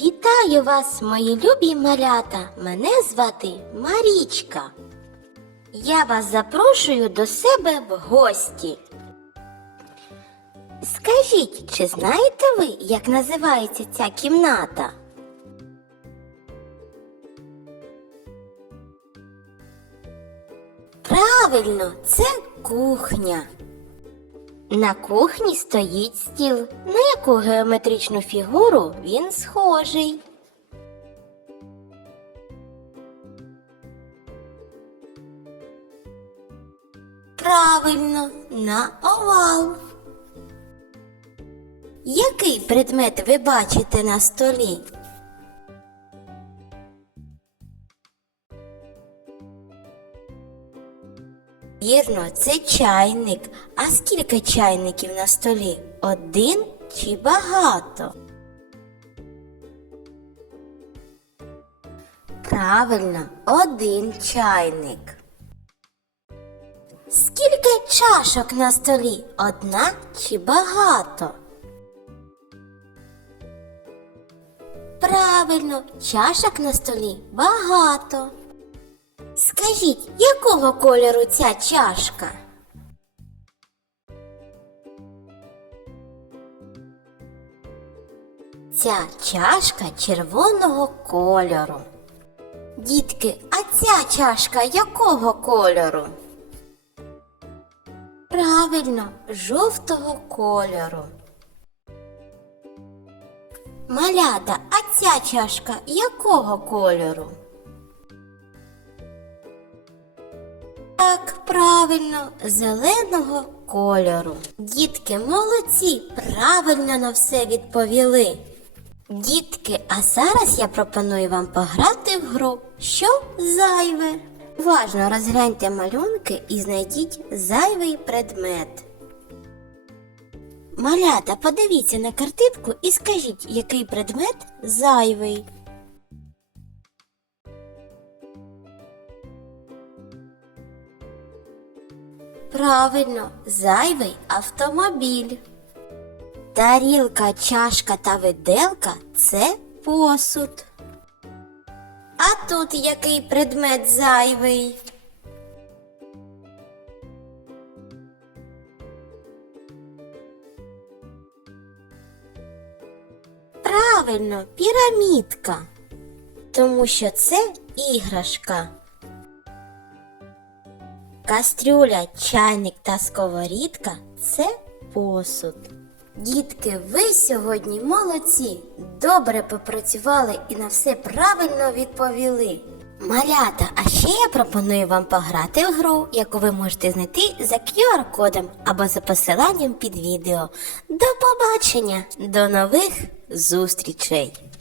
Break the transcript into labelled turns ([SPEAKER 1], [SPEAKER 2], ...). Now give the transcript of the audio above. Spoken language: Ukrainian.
[SPEAKER 1] Вітаю вас, мої любі малята! Мене звати Марічка. Я вас запрошую до себе в гості. Скажіть, чи знаєте ви, як називається ця кімната? Правильно, це кухня. На кухні стоїть стіл, на яку геометричну фігуру він схожий. Правильно, на овал. Який предмет ви бачите на столі? Вірно, це чайник. А скільки чайників на столі? Один чи багато? Правильно, один чайник. Скільки чашок на столі? Одна чи багато? Правильно, чашок на столі багато. Скажіть, якого кольору ця чашка? Ця чашка червоного кольору. Дітки, а ця чашка якого кольору? Правильно, жовтого кольору. Малята, а ця чашка якого кольору? Так, правильно, зеленого кольору. Дітки молодці, правильно на все відповіли. Дітки, а зараз я пропоную вам пограти в гру Що зайве? Уважно розгляньте малюнки і знайдіть зайвий предмет. Малята, подивіться на картинку і скажіть, який предмет зайвий. Правильно, зайвий автомобіль. Тарілка, чашка та виделка це посуд. А тут який предмет зайвий? Правильно, пірамідка. Тому що це іграшка. Кастрюля, чайник та сковорідка це посуд. Дітки, ви сьогодні молодці, добре попрацювали і на все правильно відповіли. Малята, а ще я пропоную вам пограти в гру, яку ви можете знайти за QR-кодом або за посиланням під відео. До побачення, до нових зустрічей!